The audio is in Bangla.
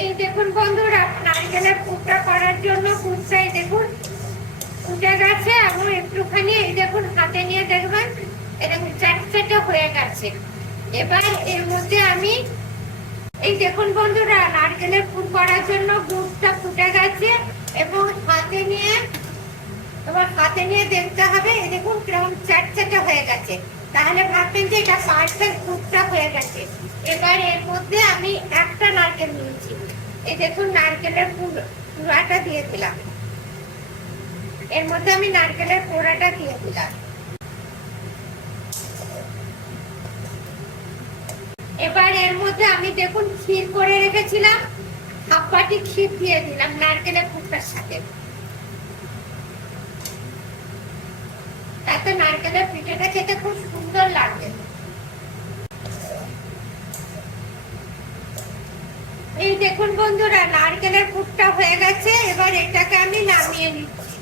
এই দেখুন বন্ধুরা, নারকেলের পুরটা করার জন্য পুরটাই দেখুন ফুটে গেছে এবং একটুখানি এই দেখুন হাতে নিয়ে দেখবেন এরকম চ্যাটচ্যাটে হয়ে গেছে। এবার এর মধ্যে আমি এই দেখুন বন্ধুরা, নারকেলের পুর করার জন্য দুধটা ফুটে গেছে এবং হাতে নিয়ে দেখতে হবে এই দেখুন কিরকম চ্যাটচ্যাটে হয়ে গেছে, তাহলে ভাববেন যে এটা পারফেক্ট পুরটা হয়ে গেছে। এবার এর মধ্যে আমি একটা নারকেল নিয়েছি, এই দেখুন নারকেলের পুরাটা দিয়ে দিলাম, এর মধ্যে আমি নারকেলের পুরাটা দিয়ে দিলাম। এবার এর মধ্যে আমি দেখুন ক্ষীর করে রেখেছিলাম, হাফ বাটি ক্ষীর দিয়ে দিলাম নারকেলের পুরটার সাথে, তাতে নারকেলের পিঠাটা খেতে খুব সুন্দর লাগবে। এই দেখুন বন্ধুরা, নারকেলের পুরটা হয়ে গেছে, এবার এটাকে আমি নামিয়ে নিচ্ছি।